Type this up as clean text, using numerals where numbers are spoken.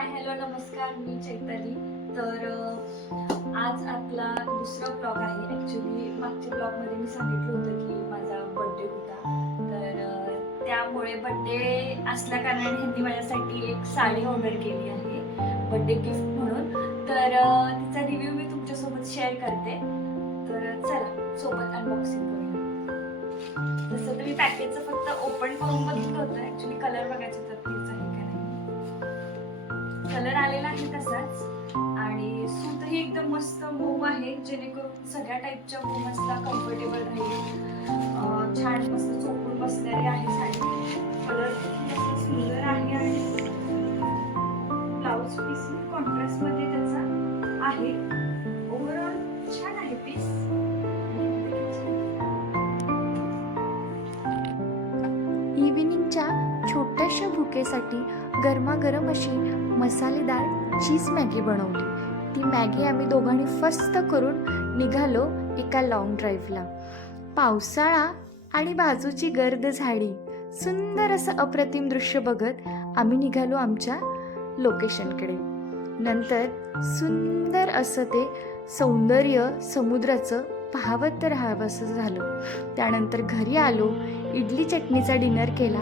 Hi hello नमस्कार, मी चैताली. तर आज आपला दुसरा ब्लॉग आहे. ॲक्च्युली मागच्या ब्लॉगमध्ये मी सांगितलं होतं की माझा बड्डे होता. तर त्यामुळे बड्डे असल्या कारणाने ह्यांनी माझ्यासाठी एक साडी ऑर्डर केली आहे बड्डे गिफ्ट म्हणून. तर तिचा रिव्ह्यू मी तुमच्यासोबत शेअर करते. तर चला सोबत अनबॉक्सिंग करूया. तसं तर मी पॅकेजचं फक्त ओपन करून बघितलं होतं. ॲक्च्युली कलर बघायचं तर तीच आहे का नाही. कलर आलेला आहे तसाच आणि सूतही एकदम मस्त मऊ आहे, जेणेकरून सगळ्या टाईपच्या वुमन्सला कम्फर्टेबल राहील. छान मस्त चोपून बसणारी आहे साडी. कलर मस्त सुंदर आहे आणि ब्लाउज पीस कॉन्ट्रास्ट मध्ये त्याचा आहे. ओव्हरऑल छान आहे पीस. इव्हिनिंगच्या छोट्याशा भुकेसाठी गरमागरम अशी मसालेदार चीज मॅगी बनवली. ती मॅगी आम्ही दोघांनी फस्त करून निघालो एका लॉंग ड्राईव्हला. पावसाळा आणि बाजूची गर्द झाडी, सुंदर असं अप्रतिम दृश्य बघत आम्ही निघालो आमच्या लोकेशनकडे. नंतर सुंदर असं ते सौंदर्य समुद्राचं पाहवत राहावं असं झालं. त्यानंतर घरी आलो, इडली चटणीचा डिनर केला.